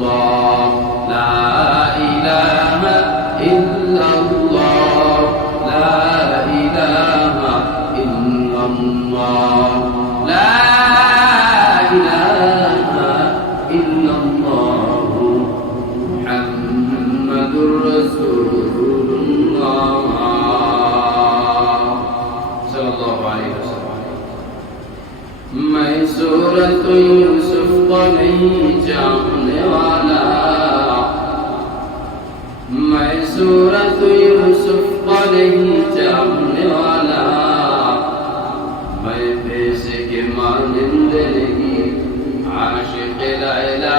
الله. لا إله إلا الله لا إله إلا الله لا إله إلا الله محمد رسول الله. صلى الله عليه وسلم. ميسورة يوسف قميجه वाला मैं सूरत यूसुफ पर ही चाहने वाला मैं पेश के मानंद नहीं आशिक लैला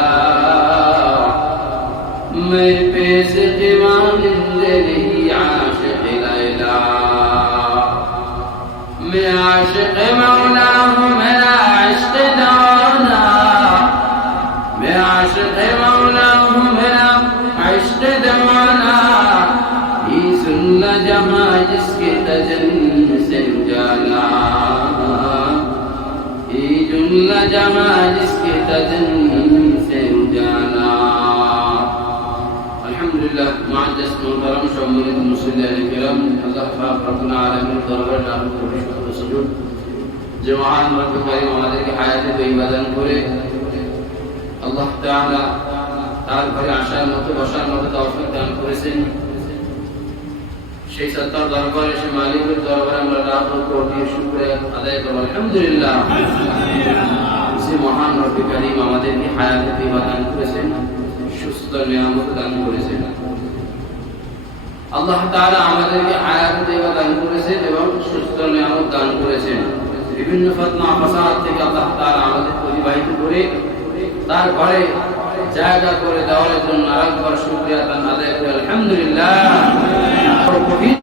मैं पेश के मानंद नहीं आशिक लैला मैं आशिक सुन ल जहाँ जिसके तजन से उजाला ये जुमला जहाँ जिसके तजन से उजाला আলহামদুলিল্লাহ মুআজ্জাজ মুহতারাম সম্মানিত মুসলিম কিরাম আল্লাহ পাক রব্বুল আলামিন দরবারে লাখ কোটি শুকর সুজুদ যে মহান রব্বুল কারীম আমাদেরকে হায়াতে তৈবা দান করে আল্লাহ তাআলা তার ঘরে আসার মতো বসার মতো তৌফিক দান করেছেন সেই সত্তার দরবারে সে মালিকের দরবারে আমরা লাখ কোটি শুকরিয়া আদায় করব। আলহামদুলিল্লাহ। সে মহান রব্বুল কারীম আমাদেরকে হায়াতে দান করেছেন সুস্থ নিয়ামত দান করেছেন। আল্লাহ তাআলা আমাদেরকে হায়াত দেওয়া দান করেছেন এবং সুস্থ নিয়ামত দান করেছেন। বিভিন্ন ফতনা ফাসাদ থেকে আল্লাহ তাআলা আমাদের পরিবাহিত করে তার ঘরে জায়গা করে দেওয়ার জন্য আরেকবার